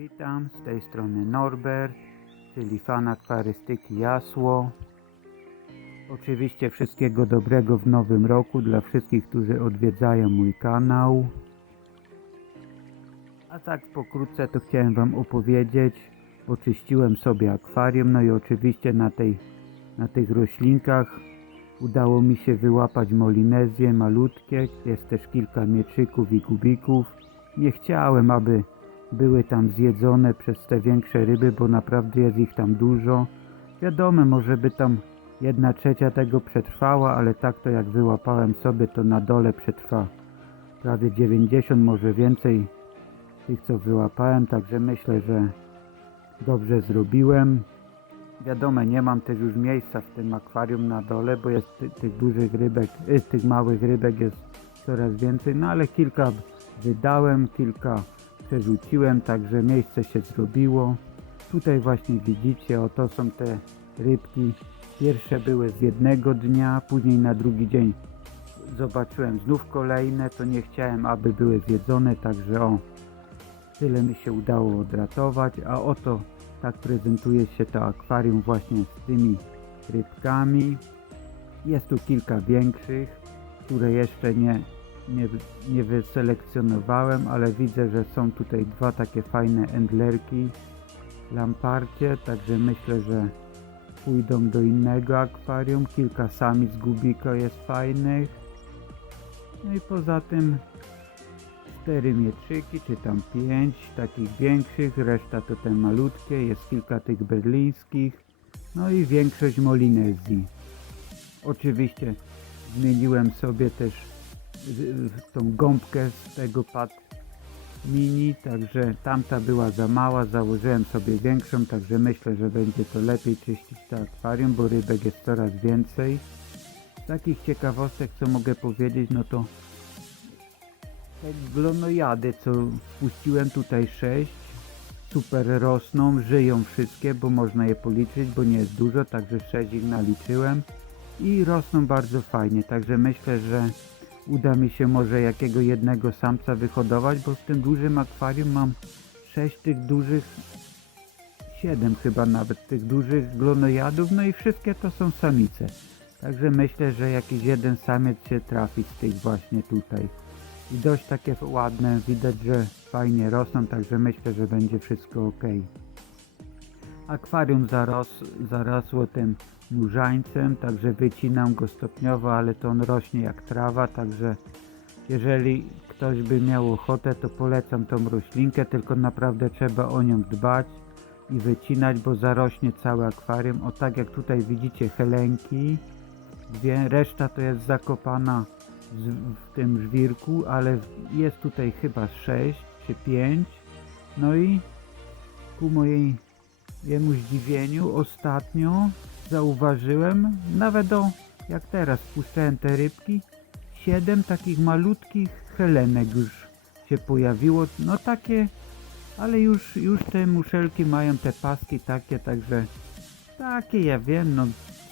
Witam, z tej strony Norbert, czyli fan akwarystyki Jasło. Oczywiście wszystkiego dobrego w nowym roku dla wszystkich, którzy odwiedzają mój kanał. A tak pokrótce to chciałem Wam opowiedzieć. Oczyściłem sobie akwarium, no i oczywiście na, tej, na tych roślinkach udało mi się wyłapać molinezje malutkie. Jest też kilka mieczyków i gubików. Nie chciałem, aby były tam zjedzone przez te większe ryby, bo naprawdę jest ich tam dużo. Wiadomo, może by tam jedna trzecia tego przetrwała, ale tak to jak wyłapałem sobie, to na dole przetrwa prawie 90, może więcej tych, co wyłapałem, także myślę, że dobrze zrobiłem. Wiadomo, nie mam też już miejsca w tym akwarium na dole, bo jest ty, tych dużych rybek, y, tych małych rybek jest coraz więcej, no ale kilka wydałem, kilka przerzuciłem, także miejsce się zrobiło. Tutaj właśnie widzicie, oto są te rybki. Pierwsze były z jednego dnia, później na drugi dzień zobaczyłem znów kolejne, to nie chciałem, aby były zjedzone, także o, tyle mi się udało odratować, a oto tak prezentuje się to akwarium właśnie z tymi rybkami. Jest tu kilka większych, które jeszcze nie, nie, nie wyselekcjonowałem, ale widzę, że są tutaj dwa takie fajne endlerki lamparcie, także myślę, że pójdą do innego akwarium. Kilka samic gubiko jest fajnych. No i poza tym cztery mieczyki, czy tam pięć takich większych, reszta to te malutkie, jest kilka tych berlińskich, no i większość molinezji. Oczywiście zmieniłem sobie też tą gąbkę z tego pad mini, także tamta była za mała, założyłem sobie większą, także myślę, że będzie to lepiej czyścić to akwarium, bo rybek jest coraz więcej. Takich ciekawostek, co mogę powiedzieć, no to te glonojady, co puściłem tutaj 6, super rosną, żyją wszystkie, bo można je policzyć, bo nie jest dużo, także 6 ich naliczyłem i rosną bardzo fajnie, także myślę, że uda mi się może jakiego jednego samca wyhodować, bo w tym dużym akwarium mam 6 tych dużych, 7 chyba nawet tych dużych glonojadów, no i wszystkie to są samice. Także myślę, że jakiś jeden samiec się trafi z tych właśnie tutaj. I dość takie ładne, widać, że fajnie rosną, także myślę, że będzie wszystko ok. Akwarium zaros, zarosło tym murzańcem, także wycinam go stopniowo, ale to on rośnie jak trawa, także jeżeli ktoś by miał ochotę, to polecam tą roślinkę, tylko naprawdę trzeba o nią dbać i wycinać, bo zarośnie całe akwarium. O tak jak tutaj widzicie helenki, dwie, reszta to jest zakopana w tym żwirku, ale jest tutaj chyba 6 czy 5. No i ku mojej jemu zdziwieniu ostatnio zauważyłem, nawet o, jak teraz puszczałem te rybki, 7 takich malutkich helenek już się pojawiło, no takie, ale już, już te muszelki mają te paski takie, także takie ja wiem, no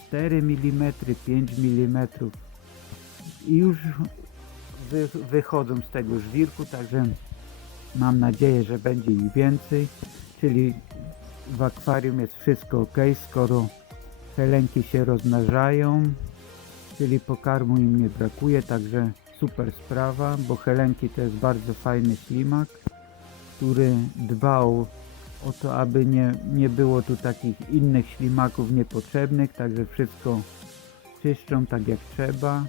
4 mm, 5 mm i już wy, wychodzą z tego żwirku, także mam nadzieję, że będzie ich więcej, czyli w akwarium jest wszystko ok, skoro helenki się rozmnażają, czyli pokarmu im nie brakuje, także super sprawa, bo helenki to jest bardzo fajny ślimak, który dba o, o to, aby nie, nie było tu takich innych ślimaków niepotrzebnych, także wszystko czyszczą tak jak trzeba.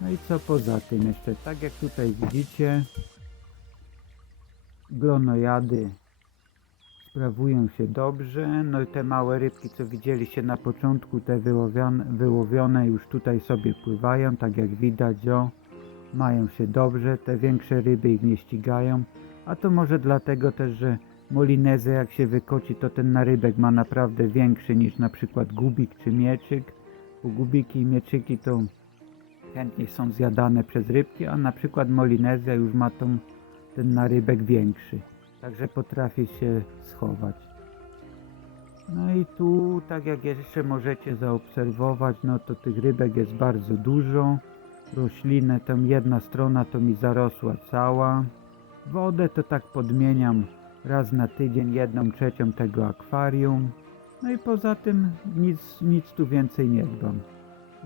No i co poza tym jeszcze, tak jak tutaj widzicie, glonojady sprawują się dobrze. No te małe rybki, co widzieliście na początku, te wyłowione, wyłowione już tutaj sobie pływają, tak jak widać, o, mają się dobrze. Te większe ryby ich nie ścigają, a to może dlatego też, że molinezę jak się wykoci, to ten narybek ma naprawdę większy niż na przykład gubik czy mieczyk, bo gubiki i mieczyki to chętnie są zjadane przez rybki, a na przykład molinezja już ma tą, ten narybek większy. Także potrafi się schować. No i tu, tak jak jeszcze możecie zaobserwować, no to tych rybek jest bardzo dużo. Roślinę, tam jedna strona to mi zarosła cała. Wodę to tak podmieniam raz na tydzień jedną trzecią tego akwarium. No i poza tym nic, nic tu więcej nie dbam.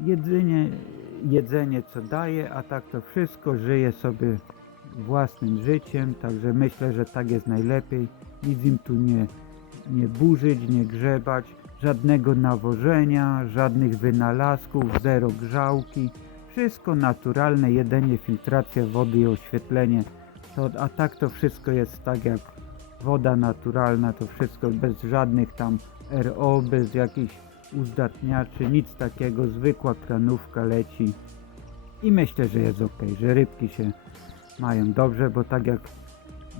Jedzenie, jedzenie co daje, a tak to wszystko żyje sobie własnym życiem, także myślę, że tak jest najlepiej. Nic im tu nie, nie burzyć, nie grzebać, żadnego nawożenia, żadnych wynalazków, zero grzałki. Wszystko naturalne, jedzenie, filtracja wody i oświetlenie. To, a tak to wszystko jest tak jak woda naturalna, to wszystko bez żadnych tam RO, bez jakichś uzdatniaczy, nic takiego, zwykła kranówka leci. I myślę, że jest ok, że rybki się mają dobrze, bo tak jak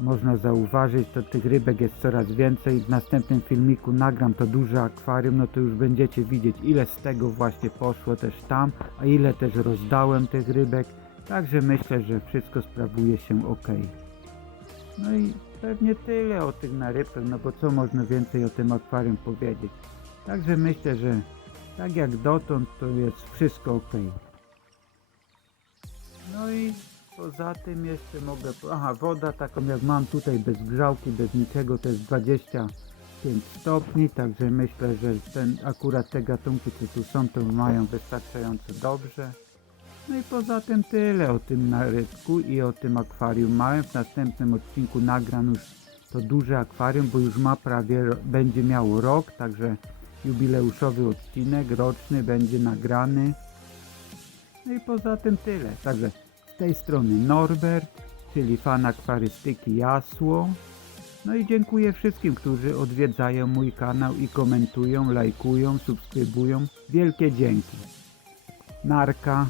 można zauważyć, to tych rybek jest coraz więcej. W następnym filmiku nagram to duże akwarium, no to już będziecie widzieć ile z tego właśnie poszło też tam, a ile też rozdałem tych rybek. Także myślę, że wszystko sprawuje się ok. No i pewnie tyle o tych narybkach, no bo co można więcej o tym akwarium powiedzieć. Także myślę, że tak jak dotąd to jest wszystko ok. No i poza tym jeszcze mogę... Aha, woda taką jak mam tutaj bez grzałki, bez niczego to jest 25 stopni, także myślę, że ten, akurat te gatunki co tu są to mają wystarczająco dobrze. No i poza tym tyle o tym narybku i o tym akwarium małym. W następnym odcinku nagram już to duże akwarium, bo już ma prawie, będzie miało rok, także jubileuszowy odcinek roczny będzie nagrany. No i poza tym tyle. Także z tej strony Norbert, czyli fan akwarystyki Jasło. No i dziękuję wszystkim, którzy odwiedzają mój kanał i komentują, lajkują, subskrybują. Wielkie dzięki. Narka.